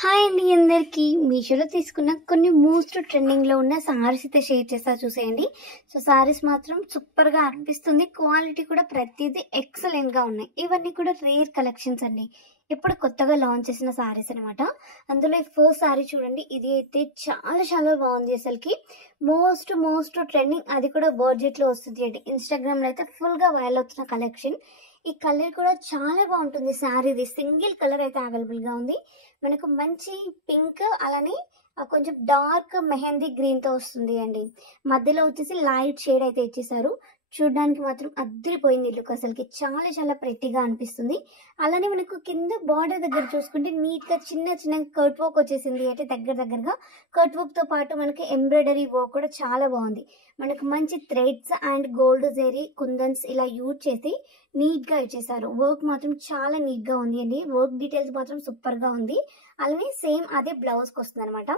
Hi అండి అందరికి మీషోలో తీసుకున్న కొన్ని మోస్ట్ ట్రెండింగ్లో ఉన్న సారీస్ అయితే షేర్ చేస్తా చూసేయండి. సో సారీస్ మాత్రం సూపర్గా అనిపిస్తుంది. క్వాలిటీ కూడా ప్రతిదీ ఎక్సలెంట్గా ఉన్నాయి. ఇవన్నీ కూడా రేర్ కలెక్షన్స్ అండి. ఇప్పుడు కొత్తగా లాంచ్ చేసిన సారీస్ అనమాట. అందులో ఈ ఫస్ట్ సారీ చూడండి. ఇది అయితే చాలా చాలా బాగుంది. అసలుకి మోస్ట్ ట్రెండింగ్, అది కూడా బడ్జెట్లో వస్తుంది అండి. ఇన్స్టాగ్రామ్లో అయితే ఫుల్గా వైరల్ అవుతున్న కలెక్షన్. ఈ కలర్ కూడా చాలా బాగుంటుంది. శారీది సింగిల్ కలర్ అయితే అవైలబుల్గా ఉంది. మనకు మంచి పింక్, అలానే కొంచెం డార్క్ మెహందీ గ్రీన్ తో వస్తుంది అండి. మధ్యలో వచ్చేసి లైట్ షేడ్ అయితే ఇచ్చేసారు. చూడడానికి మాత్రం అద్దరిపోయింది లుక్. అసలుకి చాలా చాలా ప్రెట్టిగా అనిపిస్తుంది. అలానే మనకు కింద బార్డర్ దగ్గర చూసుకుంటే నీట్ గా చిన్న కట్ వర్క్ వచ్చేసింది. అంటే దగ్గరగా కట్ వర్క్ తో పాటు మనకి ఎంబ్రాయిడరీ వర్క్ కూడా చాలా బాగుంది. మనకు మంచి థ్రెడ్స్ అండ్ గోల్డ్ జెరీ కుందన్స్ ఇలా యూజ్ చేసి నీట్ గా ఇచ్చేసారు. వర్క్ మాత్రం చాలా నీట్ గా ఉంది అండి. వర్క్ డీటెయిల్స్ మాత్రం సూపర్ గా ఉంది. అలానే సేమ్ అదే బ్లౌజ్ కి వస్తుంది అనమాట.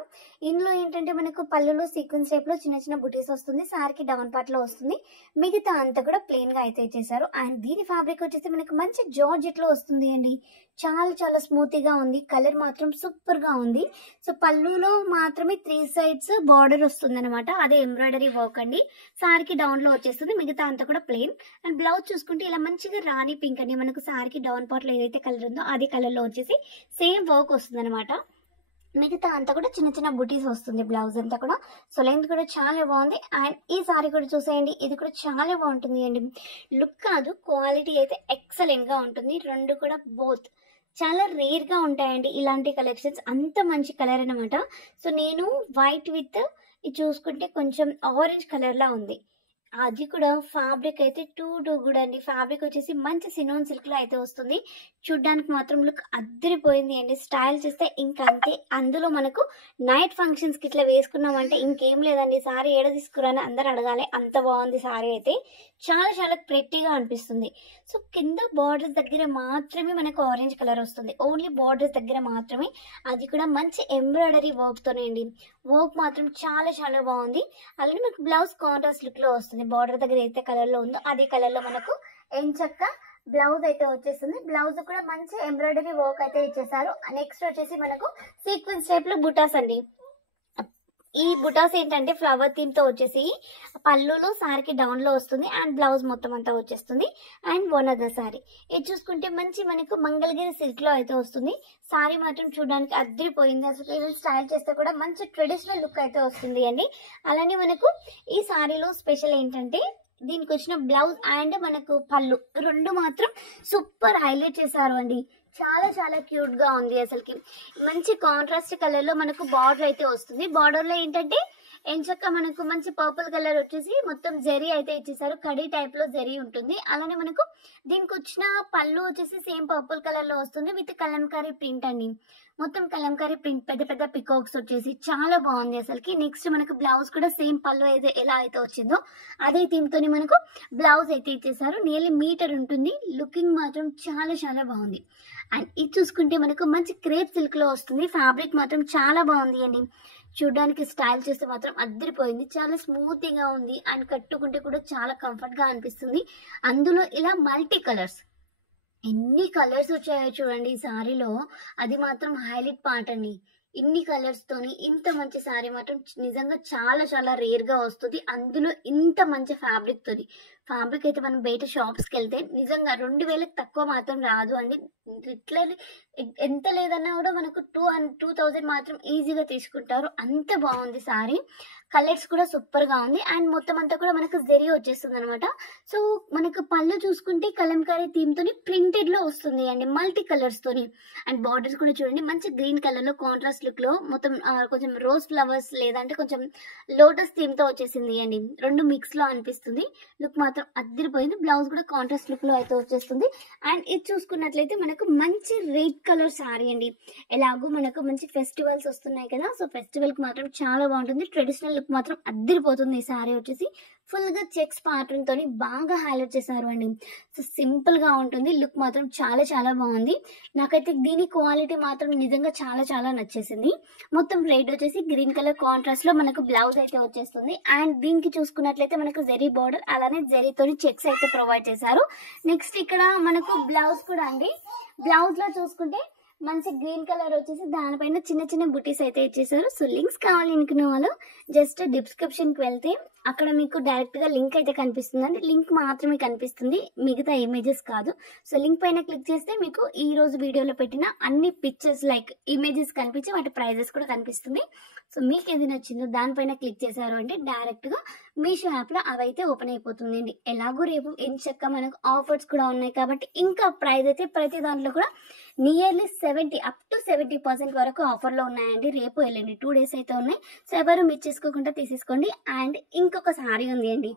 ఇందులో ఏంటంటే మనకు పళ్ళులో సీక్వెన్స్ టైప్ లో చిన్న బుటీస్ వస్తుంది. సారీకి డౌన్ పార్ట్ లో వస్తుంది. మిగతా అంతా కూడా ప్లెయిన్ గా అయితే ఇచ్చేసారు. అండ్ దీని ఫ్యాబ్రిక్ వచ్చేసి మనకి మంచి జార్జెట్ లో వస్తుంది అండి. చాలా చాలా స్మూత్ గా ఉంది. కలర్ మాత్రం సూపర్ గా ఉంది. సో పళ్ళులో మాత్రమే 3 సైడ్స్ బార్డర్ వస్తుంది అనమాట. అదే ఎంబ్రాయిడరీ వర్క్ అండి. సారీకి డౌన్ లో వచ్చేస్తుంది. మిగతా అంతా కూడా ప్లెయిన్. అండ్ బ్లౌజ్ చూసుకుంటే ఇలా మంచిగా రాణి పింక్ అండి. మనకు సారీకి డౌన్ పార్ట్ లో ఏదైతే కలర్ ఉందో అదే కలర్ లో వచ్చేసి సేమ్ వర్క్ వస్తుంది అనమాట. మిగతా అంతా కూడా చిన్న బుటీస్ వస్తుంది బ్లౌజ్ అంతా కూడా. సో లెంత్ కూడా చాలా బాగుంది. అండ్ ఈ సారీ కూడా చూసేయండి. ఇది కూడా చాలా బాగుంటుంది అండి. లుక్ కాదు, క్వాలిటీ అయితే ఎక్సలెంట్ గా ఉంటుంది. రెండు కూడా బోత్ చాలా రేర్ గా ఉంటాయండి ఇలాంటి కలెక్షన్స్. అంత మంచి కలర్ అనమాట. సో నేను వైట్ విత్ ఇది చూసుకుంటే కొంచెం ఆరెంజ్ కలర్ లా ఉంది. అది కూడా ఫ్యాబ్రిక్ అయితే టూ కూడా అండి. ఫ్యాబ్రిక్ వచ్చేసి మంచి సినోన్ సిల్క్ లో అయితే వస్తుంది. చూడ్డానికి మాత్రం లుక్ అద్దరిపోయింది అండి. స్టైల్ చేస్తే ఇంకా అంతే. అందులో మనకు నైట్ ఫంక్షన్స్ కి ఇట్లా వేసుకున్నామంటే ఇంకేం లేదండి. సారీ ఏడ తీసుకురాని అందరు అడగాలి, అంత బాగుంది సారీ అయితే. చాలా చాలా ప్రెట్టీగా అనిపిస్తుంది. సో కింద బార్డర్స్ దగ్గర మాత్రమే మనకు ఆరెంజ్ కలర్ వస్తుంది. ఓన్లీ బార్డర్స్ దగ్గర మాత్రమే. అది కూడా మంచి ఎంబ్రాయిడరీ వర్క్ తోనే అండి. వర్క్ మాత్రం చాలా చాలా బాగుంది. అలానే మనకు బ్లౌజ్ కాంట్రాస్ట్ లుక్ లో వస్తుంది. బార్డర్ దగ్గర అయితే కలర్ లో ఉందో అదే కలర్ లో మనకు ఎంచక్క బ్లౌజ్ అయితే వచ్చేస్తుంది. బ్లౌజ్ కూడా మంచి ఎంబ్రాయిడరీ వర్క్ అయితే ఇచ్చేసారు. నెక్స్ట్ వచ్చేసి మనకు సీక్వెన్స్ టైప్ లో బుటాస్ అండి. ఈ బుటాస్ ఏంటంటే ఫ్లవర్ థీమ్ తో వచ్చేసి పళ్ళులో సారీకి డౌన్ లో వస్తుంది. అండ్ బ్లౌజ్ మొత్తం అంతా వచ్చేస్తుంది. అండ్ వన్ అదర్ సారీ ఇది చూసుకుంటే మంచి మనకు మంగళగిరి సిల్క్ లో అయితే వస్తుంది. సారీ మాత్రం చూడడానికి అద్దరిపోయింది. అసలు ఇది స్టైల్ చేస్తే కూడా మంచి ట్రెడిషనల్ లుక్ అయితే వస్తుంది అండి. అలానే మనకు ఈ సారీలో స్పెషల్ ఏంటంటే దీనికి వచ్చిన బ్లౌజ్ అండ్ మనకు పళ్ళు రెండు మాత్రం సూపర్ హైలైట్ చేశారు అండి. చాలా చాలా క్యూట్ గా ఉంది. అసలుకి మంచి కాంట్రాస్ట్ కలర్ లో మనకు బార్డర్ అయితే వస్తుంది. బార్డర్ లో ఏంటంటే ఎంచక్క మనకు మంచి పర్పుల్ కలర్ వచ్చేసి మొత్తం జరీ అయితే ఇచ్చేసారు. కడీ టైప్ లో జరీ ఉంటుంది. అలానే మనకు దీనికి వచ్చిన పళ్ళు వచ్చేసి సేమ్ పర్పుల్ కలర్ లో వస్తుంది విత్ కలంకారీ ప్రింట్ అండి. మొత్తం కలంకారీ ప్రింట్ పెద్ద పికాక్స్ వచ్చేసి చాలా బాగుంది అసలుకి. నెక్స్ట్ మనకు బ్లౌజ్ కూడా సేమ్ పళ్ళు అయితే ఎలా అయితే వచ్చిందో అదే థీమ్ తోని మనకు బ్లౌజ్ అయితే ఇచ్చేసారు. నియర్లీ మీటర్ ఉంటుంది. లుకింగ్ మాత్రం చాలా చాలా బాగుంది. అండ్ ఇది చూసుకుంటే మనకు మంచి క్రేప్ సిల్క్ లో వస్తుంది. ఫ్యాబ్రిక్ మాత్రం చాలా బాగుంది అండి. చూడడానికి స్టైల్ చేస్తే మాత్రం అద్దరిపోయింది. చాలా స్మూత్ గా ఉంది. అండ్ కట్టుకుంటే కూడా చాలా కంఫర్ట్ గా అనిపిస్తుంది. అందులో ఇలా మల్టీ కలర్స్, ఎన్ని కలర్స్ వచ్చాయో చూడండి ఈ సారీలో. అది మాత్రం హైలైట్ పార్ట్ అండి. ఇన్ని కలర్స్ తోని ఇంత మంచి సారీ మాత్రం నిజంగా చాలా చాలా రేర్ గా వస్తుంది. అందులో ఇంత మంచి ఫ్యాబ్రిక్ తోని. ఫ్యాబ్రిక్ అయితే మనం బయట షాప్స్ కి వెళ్తే నిజంగా 2000కి తక్కువ మాత్రం రాదు అండి. ఇట్లా ఎంత లేదన్నా కూడా మనకు 2000 మాత్రం ఈజీగా తీసుకుంటారు. అంత బాగుంది సారీ. కలర్స్ కూడా సూపర్ గా ఉంది. అండ్ మొత్తం అంతా కూడా మనకు జరీ వచ్చేస్తుంది అనమాట. సో మనకు పళ్ళు చూసుకుంటే కలంకారీ థీమ్ తోని ప్రింటెడ్ లో వస్తుంది అండి, మల్టీ కలర్స్ తోని. అండ్ బార్డర్స్ కూడా చూడండి మంచి గ్రీన్ కలర్ లో కాంట్రాస్ట్ లుక్ లో మొత్తం కొంచెం రోజ్ ఫ్లవర్స్ లేదంటే కొంచెం లోటస్ థీమ్ తో వచ్చేసింది అండి. రెండు మిక్స్ లో అనిపిస్తుంది. లుక్ మాత్రం అద్దరిపోయింది. బ్లౌజ్ కూడా కాంట్రాస్ట్ లుక్ లో అయితే వచ్చేస్తుంది. అండ్ ఇది చూసుకున్నట్లయితే మనకు మంచి రెడ్ కలర్ సారీ అండి. ఎలాగో మనకు మంచి ఫెస్టివల్స్ వస్తున్నాయి కదా. సో ఫెస్టివల్ కి మాత్రం చాలా బాగుంటుంది. ట్రెడిషనల్ లుక్ మాత్రం అద్దరిపోతుంది. ఈ సారీ వచ్చేసి ఫుల్ గా చెక్స్ ప్యాటర్న్ తోని బాగా హైలైట్ చేశారు అండి. సో సింపుల్ గా ఉంటుంది. లుక్ మాత్రం చాలా చాలా బాగుంది. నాకైతే దీని క్వాలిటీ మాత్రం నిజంగా చాలా చాలా నచ్చేసింది. మొత్తం రెడ్ వచ్చేసి గ్రీన్ కలర్ కాంట్రాస్ట్ లో మనకు బ్లౌజ్ అయితే వచ్చేస్తుంది. అండ్ దీనికి చూసుకున్నట్లయితే మనకు జరీ బార్డర్ అలానే జరీతోని చెక్స్ అయితే ప్రొవైడ్ చేశారు. నెక్స్ట్ ఇక్కడ మనకు బ్లౌజ్ కూడా అండి. బ్లౌజ్ లో చూసుకుంటే మంచి గ్రీన్ కలర్ వచ్చేసి దానిపైన చిన్న చిన్న బుటీస్ అయితే ఇచ్చేసారు. సో లింక్స్ కావాలి అనుకునే వాళ్ళు జస్ట్ డిస్క్రిప్షన్ కి వెళ్తే అక్కడ మీకు డైరెక్ట్ గా లింక్ అయితే కనిపిస్తుంది అండి. లింక్ మాత్రమే కనిపిస్తుంది, మిగతా ఇమేజెస్ కాదు. సో లింక్ పైన క్లిక్ చేస్తే మీకు ఈ రోజు వీడియోలో పెట్టిన అన్ని పిక్చర్స్ లైక్ ఇమేజెస్ కనిపించి వాటి ప్రైజెస్ కూడా కనిపిస్తుంది. సో మీకు ఏది నచ్చిందో దానిపైన క్లిక్ చేశారు అంటే డైరెక్ట్ గా మీషో యాప్ లో అవైతే ఓపెన్ అయిపోతుంది అండి. ఎలాగో రేపు ఎంచక్క మనకు ఆఫర్స్ కూడా ఉన్నాయి కాబట్టి ఇంకా ప్రైస్ అయితే ప్రతి దాంట్లో కూడా నియర్లీ 70% వరకు ఆఫర్ లో ఉన్నాయండి. రేపు వెళ్ళండి 2 days అయితే ఉన్నాయి. సో ఎవరు మిస్ చేసుకోకుండా తీసేసుకోండి. అండ్ ఇంకొక సారీ ఉంది అండి,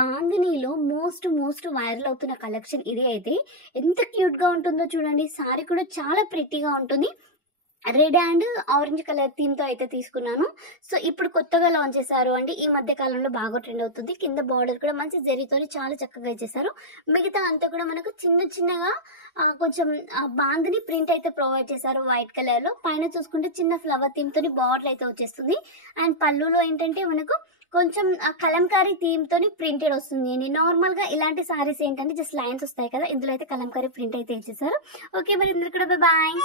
బాందినీలో మోస్ట్ వైరల్ అవుతున్న కలెక్షన్ ఇది. అయితే ఎంత క్యూట్ గా ఉంటుందో చూడండి. సారీ కూడా చాలా ప్రిటీగా ఉంటుంది. Red and orange colour theme తో అయితే తీసుకున్నాను. సో ఇప్పుడు కొత్తగా లాంచ్ చేశారు అండి, ఈ మధ్య కాలంలో బాగా ట్రెండ్ అవుతుంది. కింద బార్డర్ కూడా మంచి జరీతో చాలా చక్కగా ఇచ్చేసారు. మిగతా అంతా కూడా మనకు చిన్నగా కొంచెం బాందిని ప్రింట్ అయితే ప్రొవైడ్ చేశారు వైట్ కలర్ లో. పైన చూసుకుంటే చిన్న ఫ్లవర్ థీమ్ తోని బార్డర్ అయితే వచ్చేస్తుంది. అండ్ పళ్ళులో ఏంటంటే మనకు కొంచెం కలంకారీ థీమ్ తోని ప్రింటెడ్ వస్తుంది అండి. నార్మల్ గా ఇలాంటి సారీస్ ఏంటంటే జస్ట్ లైన్స్ వస్తాయి కదా, ఇందులో అయితే కలంకారీ ప్రింట్ అయితే ఇచ్చేసారు. ఓకే మరి ఇందులో కూడా బాయ్.